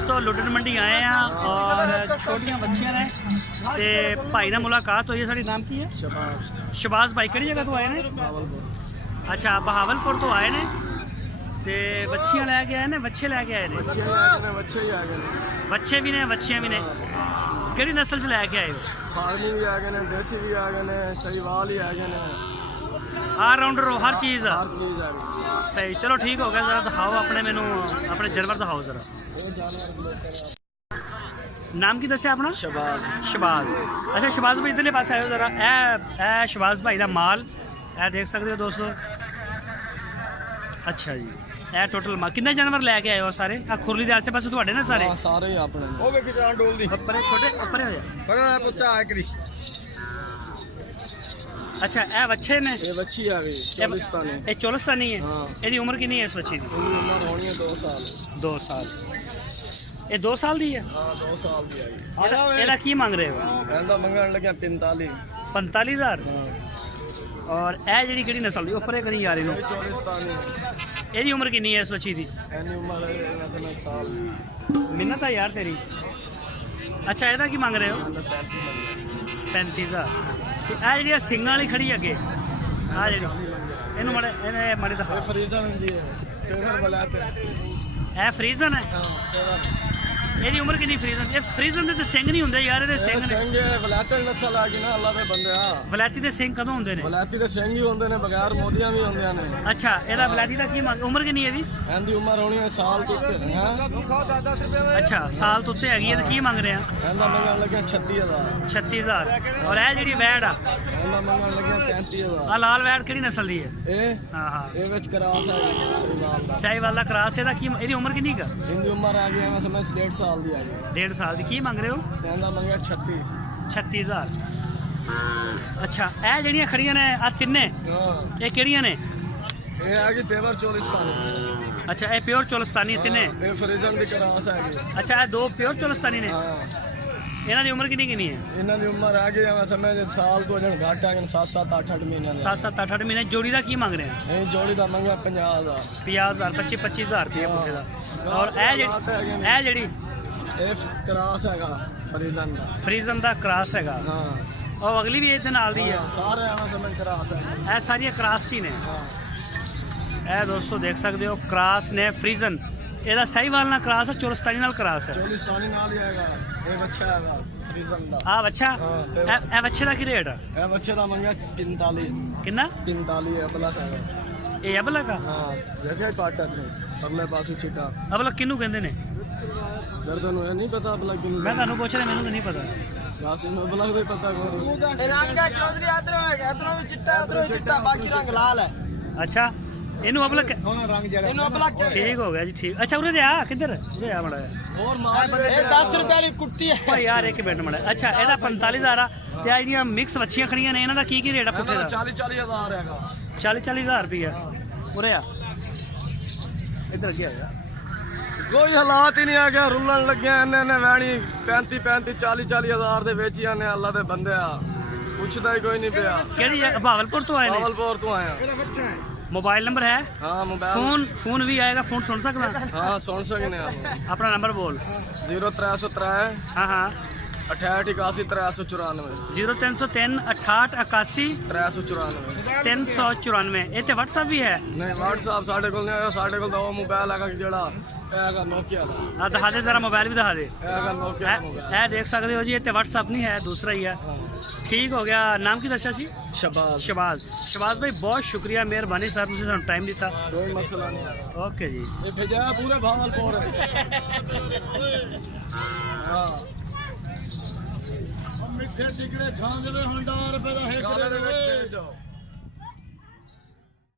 दोस्तों लुडन मंडी आए हैं और छोटियां बच्चियां ने ते भाई नाल मुलाकात हुई है। साड़ी नाम की है? शबाज भाई किहड़ी जगह तो आए ने? अच्छा बहावलपुर तो आए ने ते बच्चियां लैके आए ने, बच्चे लैके आए ने? बच्चे भी ने बच्चियां भी ने। किहड़ी नस्ल च लैके आए हो? फार्मिंग भी आ गए ने, देसी भी आ गए ने, शहीवाल ही आ गए ने, ऑलराउंडर हो हर चीज़ हर चीज़ आ गई। सही चलो ठीक हो गया। जरा दिखाओ अपने मैनू अपने जानवर दिखाओ जरा। नाम की दस्या अपना? शबाज। शबाज। अच्छा शबाज भाई इधरले पास आयो जरा। ए शबाज भाई का माल ए देख सकते हो दोस्तों। अच्छा जी ए टोटल माल कितने जानवर लैके आए हो सारे? आ खुरली दे आसे पासे तुहाडे ने सारे? हाँ सारे ही अपने ने। ਉਹ ਵੇਖੀ ਜਾਨ ਡੋਲਦੀ ऊपर छोटे ऊपर हो जा। ਪਰ ਆ ਪੁੱਛਾ ਆ ਕਰੀ अच्छा ए बच्चे ने? ये बच्ची आ गई चोलिस्तानी। ये चोलिस्तानी है? हाँ। ਇਹਦੀ ਉਮਰ ਕਿੰਨੀ ਹੈ ਇਸ ਬੱਚੀ ਦੀ? इनकी उम्र होनी है 2 साल। 2 साल। ये 2 साल ਦੀ ਹੈ? हाँ 2 साल की आई। ਇਹਦਾ ਕੀ ਮੰਗ ਰਹੇ ਹੋ? कहता मंगन लगे 45। 45,000। हाँ और ए ਜਿਹੜੀ ਕਿਹੜੀ ਨਸਲ ਦੀ ਉੱਪਰੇ ਕਰੀ ਜਾ ਰਹੀ ਨੂੰ? ये चोलिस्तानी। ਇਹਦੀ ਉਮਰ ਕਿੰਨੀ ਹੈ ਇਸ ਬੱਚੀ ਦੀ? इनकी उम्र है वैसे 1 साल। ਮਿਹਨਤ ਆ ਯਾਰ ਤੇਰੀ। ਅੱਛਾ ਇਹਦਾ ਕੀ ਮੰਗ ਰਹੇ ਹੋ? 35,000। ਤੇ ਇਹ ਜਿਹੜੀ ਸਿੰਘਾਂ ਵਾਲੀ ਖੜੀ ਅੱਗੇ ਆ ਜਿਹੜੀ ਇਹਨੂੰ ਮਾੜੇ ਇਹਨੇ ਮਾੜੇ ਦਿਖਾ। ये फ्रीजन हिंदी है। पेपर बलाते। ਇਹ ਫਰੀਜ਼ਨ ਹੈ? हाँ सेवन। ਇਹਦੀ ਉਮਰ ਕਿੰਨੀ ਫਰੀਜ਼ਨ? ਇਹ ਫਰੀਜ਼ਨ ਦੇ ਤੇ ਸਿੰਘ ਨਹੀਂ ਹੁੰਦੇ ਯਾਰ, ਇਹਦੇ ਸਿੰਘ ਨੇ। ਸਿੰਘ ਵਲਾਇਤੀ ਨਸਲ ਆ ਗਈ ਨਾ ਅੱਲਾ ਦੇ ਬੰਦੇ ਆ। ਵਲੈਤੀ ਦੇ ਸਿੰਘ ਕਦੋਂ ਹੁੰਦੇ ਨੇ? ਵਲਾਇਤੀ ਦੇ ਸਿੰਘ ਹੀ ਹੁੰਦੇ ਨੇ, ਬਗੈਰ ਮੋਦੀਆਂ ਵੀ ਹੁੰਦੀਆਂ ਨੇ। ਅੱਛਾ ਇਹਦਾ ਵਲੈਤੀ ਦਾ ਕੀ ਮੰਗ ਉਮਰ ਕਿੰਨੀ ਹੈ ਇਹਦੀ? ਇਹਦੀ ਉਮਰ ਹੋਣੀ ਹੈ ਸਾਲ ਤੋਂ ਉੱਤੇ ਹੈ। ਅੱਛਾ ਸਾਲ ਤੋਂ ਉੱਤੇ ਹੈਗੀ ਹੈ ਤੇ ਕੀ ਮੰਗ ਰਹੇ ਆ? ਇਹਦਾ ਮੰਗਣ ਲੱਗਿਆ 36,000। 36,000। ਔਰ ਇਹ ਜਿਹੜੀ ਵੈੜ ਆ ਇਹਦਾ ਮੰਗਣ ਲੱਗਿਆ 35,000। ਆ ਲਾਲ ਵੈੜ ਕਿਹੜੀ ਨਸਲ ਦੀ ਹੈ? ਇਹ ਹਾਂ ਹਾਂ ਇਹ ਵਿੱਚ ਕਰਾਸ ਹੈ ਸਹੀਵਾਲ ਦਾ। ਸਾਹੀਵਾਲ ਦਾ ਕਰਾਸ। ਇਹਦਾ ਕੀ ਇਹਦੀ ਉਮਰ ਕਿੰਨੀ ਕਾ? ਇਹਦੀ ਉਮਰ ਆ ਗਈ ਹੈ ਸਮਝ 1.5 ਸਾਲ ਦੀ ਆ ਗਈ। 1.5 ਸਾਲ ਦੀ। ਕੀ ਮੰਗ ਰਹੇ ਹੋ? ਇਹਦਾ ਮੰਗਿਆ 36। 36,000। ਅੱਛਾ ਇਹ ਜਿਹੜੀਆਂ ਖੜੀਆਂ ਨੇ ਆ ਤਿੰਨੇ ਹਾਂ ਇਹ ਕਿਹੜੀਆਂ ਨੇ? ਇਹ ਆ ਗਈ ਪੇਵਰ ਚੋਲਿਸਤਾਨੀ। ਅੱਛਾ ਇਹ ਪਿਓਰ ਚੋਲਿਸਤਾਨੀ ਤਿੰਨੇ? ਇਹ ਫਰੀਜ਼ਨ ਦੀ ਕਰਾਸ ਹੈ ਜੀ। ਅੱਛਾ ਇਹ 2 ਪਿਓਰ ਚੋਲਿਸਤਾਨੀ ਨੇ। ਹਾਂ ਇਹਨਾਂ ਦੀ ਉਮਰ ਕਿੰਨੀ ਕਿੰਨੀ ਹੈ? ਇਹਨਾਂ ਦੀ ਉਮਰ ਆ ਗਈ ਹੈ ਸਮਝ ਸਾਲ ਤੋਂ ਜਣ ਘੱਟ ਆ ਗਏ 7-7 8-8 ਮਹੀਨੇ ਦੇ। 7-7 8-8 ਮਹੀਨੇ। ਜੋੜੀ ਦਾ ਕੀ ਮੰਗ ਰਹੇ ਆ? ਇਹ ਜੋੜੀ ਦਾ ਮੰਗਿਆ 50,000। 50,000 25,000 ਰੁਪਏ ਪੁੱਛੇ ਦਾ। ਔਰ ਇਹ ਜਿਹੜੀ ਇਹ ਕਰਾਸ ਹੈਗਾ ਫਰੀਜ਼ਨ ਦਾ। ਫਰੀਜ਼ਨ ਦਾ ਕਰਾਸ ਹੈਗਾ। ਹਾਂ ਉਹ ਅਗਲੀ ਵੀ ਇਹਦੇ ਨਾਲ ਦੀ ਹੈ। ਸਾਰੇ ਆਵਾਂ ਸਮਝ ਕਰਾਸ ਹੈ। ਇਹ ਸਾਰੀਆਂ ਕਰਾਸ ਹੀ ਨੇ। ਹਾਂ ਇਹ ਦੋਸਤੋ ਦੇਖ ਸਕਦੇ ਹੋ ਕਰਾਸ ਨੇ ਫਰੀਜ਼ਨ। ਇਹਦਾ ਸਾਹੀਵਾਲ ਨਾਲ ਕਰਾਸ ਹੈ, ਚੋਲਿਸਤਾਨੀ ਨਾਲ ਕਰਾਸ ਹੈ। ਚੋਲਿਸਤਾਨੀ ਨਾਲ ਹੀ ਹੈਗਾ। ਇਹ ਬੱਚਾ ਹੈਗਾ ਫਰੀਜ਼ਨ ਦਾ। ਆ ਬੱਚਾ ਇਹ ਬੱਚੇ ਦਾ ਕੀ ਰੇਟ ਆ? ਇਹ ਬੱਚੇ ਦਾ ਮੰਗਿਆ 45। ਕਿੰਨਾ? 45 ਹੈ ਅਬਲਾ ਹੈਗਾ। ਇਹ ਅਬਲਾ ਕਾ? ਹਾਂ ਜਗ੍ਹਾ ਪਾਟਰ ਨੇ ਪਰਲੇ ਪਾਸੇ ਛਿੱਟਾ। ਅਬਲਾ ਕਿਹਨੂੰ ਕਹਿੰਦੇ ਨੇ? ਦਰਦ ਨੂੰ ਇਹ ਨਹੀਂ ਪਤਾ ਅਬਲਾ ਕਿਹਨੂੰ। ਮੈਂ ਤੁਹਾਨੂੰ ਪੁੱਛ ਰਿਹਾ, ਮੈਨੂੰ ਤਾਂ ਨਹੀਂ ਪਤਾ। ਬਸ ਇਹਨੂੰ ਅਬਲਾ ਦਾ ਹੀ ਪਤਾ ਕੋਈ। ਰੰਗ ਹੈ ਚੌਧਰੀ ਇਧਰੋਂ ਵੀ ਚਿੱਟਾ ਉਧਰੋਂ ਚਿੱਟਾ ਬਾਕੀ ਰੰਗ ਲਾਲ ਹੈ। ਅੱਛਾ ਇਹਨੂੰ ਅਬਲਾ ਸੋਹਣਾ ਰੰਗ ਜਿਹੜਾ ਇਹਨੂੰ ਅਬਲਾ ਠੀਕ ਹੋ ਗਿਆ ਜੀ ਠੀਕ। ਅੱਛਾ ਉਰੇ ਦੇ ਆ ਕਿੱਧਰ ਉਰੇ ਆ ਮੜਾ। ਹੋਰ ਮਾਲ ਇਹ 10 ਰੁਪਏ ਵਾਲੀ ਕੁੱਟੀ ਹੈ। ਓ ਯਾਰ ਇੱਕ ਮਿੰਟ ਮੜਾ। ਅੱਛਾ ਇਹਦਾ 45,000 ਆ ਤੇ ਆ ਜਿਹੜੀਆਂ ਮਿਕਸ ਬੱਚੀਆਂ ਖੜੀਆਂ ਨੇ ਇਹਨਾਂ ਦਾ ਕੀ ਰੇਟ ਆ ਪੁੱਠੇ ਦਾ? 40,000 ਹੈਗਾ। 40,000 ਰੁਪਈਆ। ਉਰੇ ਆ ਇੱਧਰ ਅੱਗੇ ਆ ਜਾ। ਕੋਈ ਹਾਲਾਤ ਹੀ ਨਹੀਂ ਆ ਗਿਆ। ਰੁਲਣ ਲੱਗਿਆ ਇਹਨੇ ਵੈਣੀ 35 40,000 ਦੇ ਵਿੱਚ ਜਾਂਦੇ ਅੱਲਾ ਦੇ ਬੰਦੇ ਆ। ਪੁੱਛਦਾ ਹੀ ਕੋਈ ਨਹੀਂ ਪਿਆ। ਕਿਹੜੀ ਜਗ੍ਹਾ? ਬਹਾਵਲपुर ਤੋਂ ਆਏ ਨੇ? ਬਾਵਲਪੁਰ ਤੋਂ ਆਇਆ। ਕਿਹੜਾ ਬੱਚਾ ਹੈ? मोबाइल नंबर है? हाँ मोबाइल फोन भी आएगा? फोन सुन सकता? हाँ सुन सकने आप। अपना नंबर बोल। 0303 हाँ हाँ 68 81 394 0303 68 81 394 394। ये तो व्हाट्सएप भी है? नहीं व्हाट्सएप साढ़े को नहीं आया। साढ़े को तो वो मोबाइल है जड़ा हैगा नोकिया दा। हाँ दिखा दे जरा मोबाइल भी दिखा दे। हैगा नोकिया मोबाइल। है देख सकते हो जी। ये तो व्हाट्सएप नहीं है, दूसरा ही है। ठीक हो गया। नाम की दस्या सी? शबाज। शबाज। शबाज भाई बहुत शुक्रिया, मेहरबानी सर, तुझे टाइम दिता। कोई मसला नहीं है। ओके जी। ये भेजा पूरे भावलपुर है। हाँ मिठे टिकड़े खान दे 100 रुपए दा है।